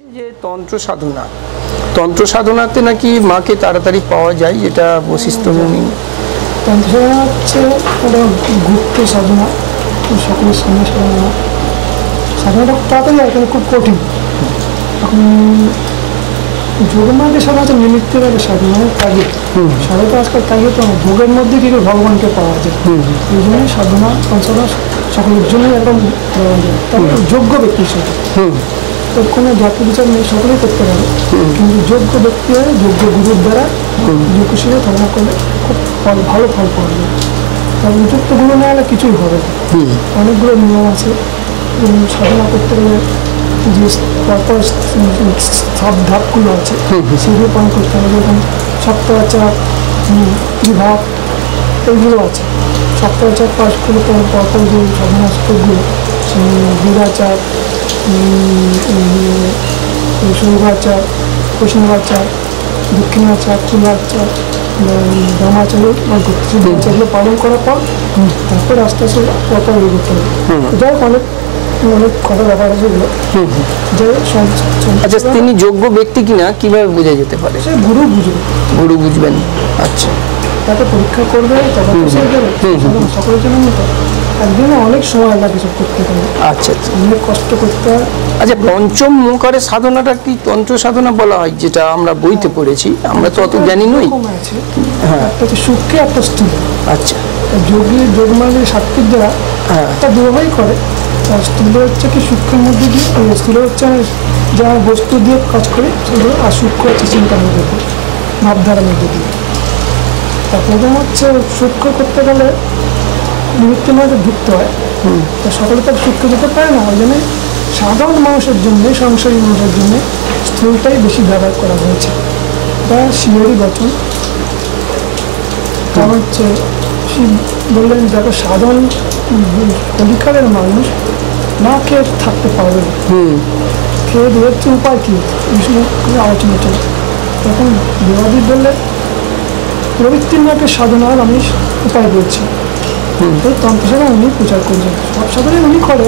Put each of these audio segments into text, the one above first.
যে তন্ত্র সাধনাতে নাকি মাকে তাড়াতাড়ি পাওয়া যায়, যেটা বশিষ্ঠ মুনি। তন্ত্র সাধনা হচ্ছে একটা গুপ্ত সাধনা, সকলের সামনে সাধনাটা তাড়াতাড়ি হয় কিন্তু খুব কঠিন। এখন যোগের সাধনা হচ্ছে নিমিত্তভাবে সাধনা তাগিয়ে সাধনা আজকাল তাগিয়ে তো ভোগের মধ্যে কিন্তু ভগবানকে পাওয়া যায়। এই জন্যই সাধনা তন্ত্র সকলের জন্যই একদম তারপরে যোগ্য ব্যক্তির সাথে তো কোনো জাতি বিচার নেই, সকলেই করতে পারে, কিন্তু যোগ্য ব্যক্তি হয় যোগ্য গুরুর দ্বারা যোগ্য শিখে সাধনা করলে খুব ভালো ফল পাওয়া যায়। তার উপযুক্ত গুরু না হলে কিছুই হবে না। অনেকগুলো নিয়ম আছে সাধনা করতে গেলে, যে পরপর ধাপগুলো আছে সেগুলো পালন করতে হবে। যেরকম সপ্তাহাচার, বিভাগ, এইগুলো আছে। সপ্তাহাচার পাশ করে পরপর যে সাধনা স্তরগুলো, বীরাচার, শৈবাচার, বৈষ্ণবাচার, দক্ষিণাচার, কুলাচার, ব্রহ্মাচার, এগুলো পালন করার পর তারপর আস্তে আস্তে পরপর ইয়ে করতে হবে। যাই হোক অনেক কথা ব্যাপার আছে এগুলো। আচ্ছা, তিনি যোগ্য ব্যক্তি কিনা কিভাবে বোঝা যেতে পারে? সে গুরু বুঝবেন। আচ্ছা, তাকে পরীক্ষা করবে, তখন সে দেবে। সকলের জন্য একদিনে অনেক সময় লাগে সব করতে গেলে। আচ্ছা আচ্ছা, অনেক কষ্ট করতে হয়। আচ্ছা, পঞ্চম মুখারে সাধনাটা কি তন্ত্র সাধনা বলা হয়, যেটা আমরা বইতে পড়েছি? আমরা তো অত জ্ঞানী নই। হ্যাঁ, একটা হচ্ছে সূক্ষ্ম, একটা স্থূল। আচ্ছা, যোগ মানে সাত্বিক দ্বারা একটা দুভাবেই করে। স্থূল হচ্ছে কি সূক্ষ্মের মধ্যে দিয়ে, স্থূল হচ্ছে যারা বস্তু দিয়ে কাজ করে সেগুলো, আর সূক্ষ্ম হচ্ছে চিন্তার মধ্যে দিয়ে, ভাবধারার মধ্যে দিয়ে। তার প্রথম হচ্ছে সূক্ষ্ম করতে গেলে নিমিত্তের মধ্যে ঢুকতে হয়। তো সকলে তার সূক্ষ্ম যেতে পারে না, ওই জন্য সাধারণ মানুষের জন্য, সংসারী মানুষের জন্য স্থূলটাই বেশি ব্যবহার করা হয়েছে। এটা শিবরই বচন। কারণ হচ্ছে শিব বললেন, দেখো সাধারণ কলিকালের মানুষ না খেয়ে থাকতে পারবে না, খেয়ে হচ্ছে উপায় কী, এই সময় আলোচনা চলে। তখন দেবাদি বললে প্রবৃত্তির সাধনার আমি উপায় বলছি। এই তন্ত্র সাধনা উনি প্রচার করছেন, সব সাধনাই উনি করে,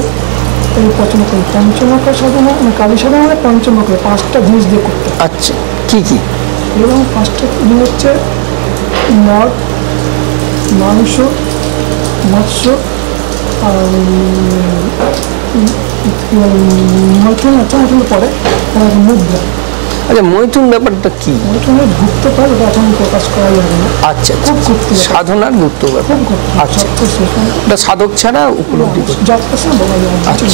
এই পচন করেন। পঞ্চমুখা সাধনা মানে কালী সাধনা মানে পঞ্চমুখে 5টা জিনিস দিয়ে করতে। আচ্ছা, কি কি? এবং 5টা জিনিস হচ্ছে মদ, মাংস, মৎস্য, মৈথুন আছে, মৈথুন পরে মুদ্রা। আচ্ছা, মৈথুন ব্যাপারটা কি? মৈথুনের গুপ্ত পর ওটা এখন প্রকাশ করা যাবে না। আচ্ছা, খুব গুপ্ত সাধনার গুপ্ত ব্যাপার। আচ্ছা, এটা সাধক ছাড়া উপলব্ধি যাত্রা বলা যাবে। আচ্ছা,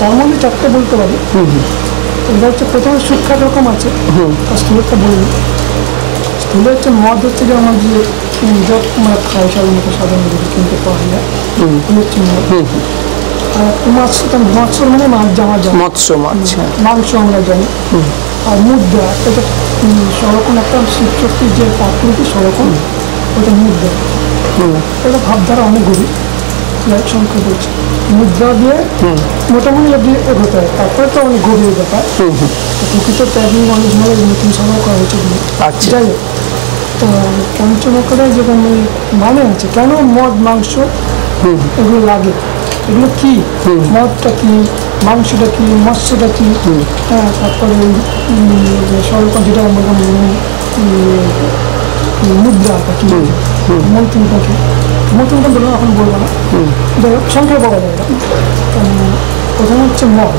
তার মধ্যে 4টে বলতে পারি। এটা হচ্ছে প্রথমে সূক্ষ্ম রকম আছে, স্থূলটা বলি। স্থূল হচ্ছে মদ, হচ্ছে যে আমার যে যত আমরা খাই সাধারণত সাধারণ কিনতে পাওয়া যায়, হচ্ছে মদ। আর মৎস্য মানে মাছ, মৎস্য মাছ, মাংস আমরা জানি। আর মুদ্রা, এটা সেরকম একটা শিবশক্তির যে প্রাকৃতিক সেরকম ওটা মুদ্রা। এটা ভাবধারা অনেক গভীর, সংখ্যা বলছে। মুদ্রা দিয়ে মোটামুটি দিয়ে এগোতে হয়, তারপরে তো অনেক গভীর ব্যাপার। প্রকৃত ত্যাগী মানুষ মানে নতুন সময় করা হয়েছে। যাই হোক, তো পঞ্চমুখের যেরকম মানে আছে, কেন মদ মাংস এগুলো লাগে, এগুলো কি, মদটা কি, মাংসটা কি, মৎস্যটা কি, হ্যাঁ, তারপরে সরকার যেটা মুদ্রাটা কি, মন্ত্রটা কি, মন্ত্রটা বললাম, এখন বলবো না, সংখ্যায় বলা যায় না। প্রথম হচ্ছে মদ।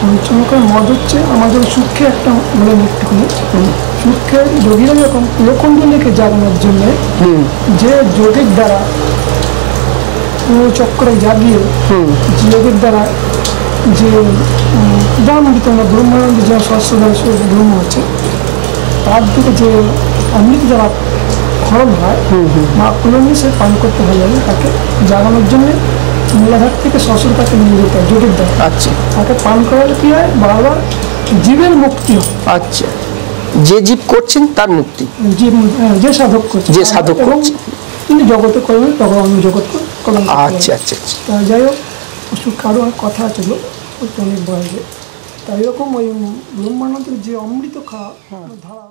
পঞ্চমুখের মদ হচ্ছে আমাদের সূক্ষ্মে একটা বলে একটুখানি, সূক্ষ্মে যোগীরা যখন লোকণ্ডলীকে জাগানোর জন্য যে যোগের দ্বারা চক্রে জাগিয়ে, যোগের দ্বারা যে উদাহরণদিতে আমরা ব্রহ্মানন্দ যা সহস্র ব্রহ্ম আছে, তার দিকে যে অমৃত দ্বারা খরণ হয়, মা কুলম্বী সে পান করতে হয়ে যাবে, তাকে জাগানোর জন্যে মূলাধার থেকে শ্বশুর তাকে নিয়ে যেতে হয় যোগের দ্বারা। আচ্ছা, তাকে পান করালে কি হয়, বারবার জীবের মুক্তি হয়। আচ্ছা, যে জীব করছেন তার মুক্তি, যে সাধক করছে, যে সাধক করছে, তিনি জগতে করবেন, তখন অন্য জগৎ করবেন। আচ্ছা আচ্ছা আচ্ছা, যাই হোক, কারো কথা আছে অনেক বয়সে, তাই এরকম ওই ব্রহ্মানন্দের যে অমৃত খাওয়া ধারা।